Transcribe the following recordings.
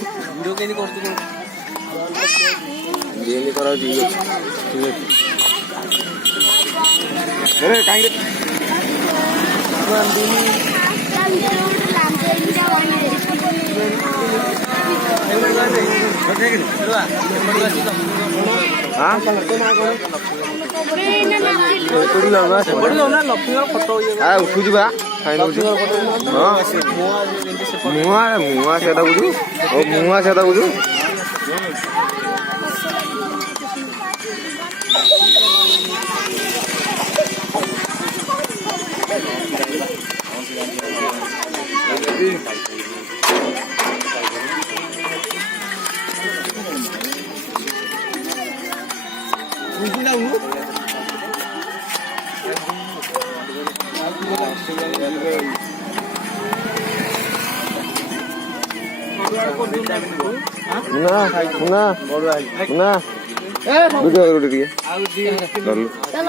video केनी करतु ये करा ठीक है अरे काहे हां उठू जा मुआ से बुझू मुआ से बुझू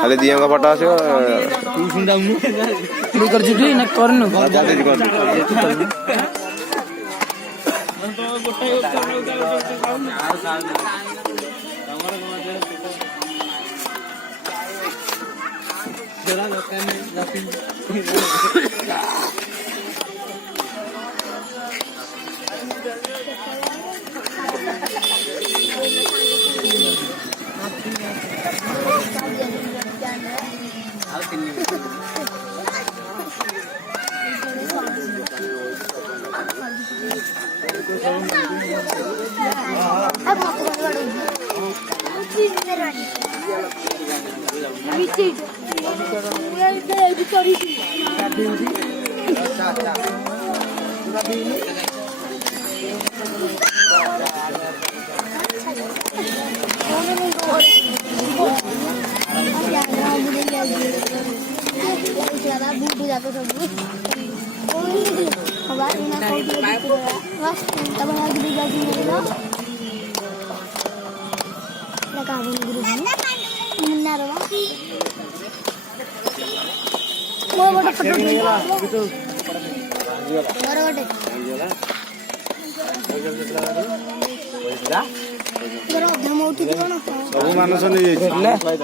खाली दिया का पटा से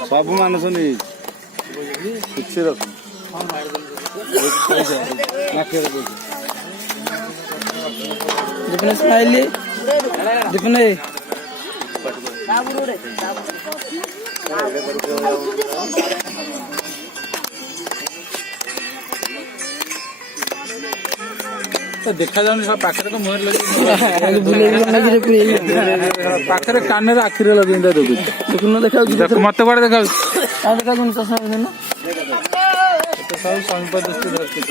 सब मानस नहीं कुछ रख दिपने स्माइली दिपने तो देखा जाऊनी सब पाखरे तो मुहर लगे पाखरे कान रे आखिरे लगे देखुन देखा मत बड़े देखा देखा चश्मा देना तो सब संपद दृष्टि धरती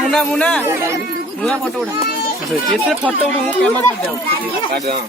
मुना मुना ନୂଆ ଫଟୋ ଉଠା ଏଥିରେ ଫଟୋ ଉଠା ମୁଁ କ୍ୟାମେରା କରିଦେବ କାଟିଦବା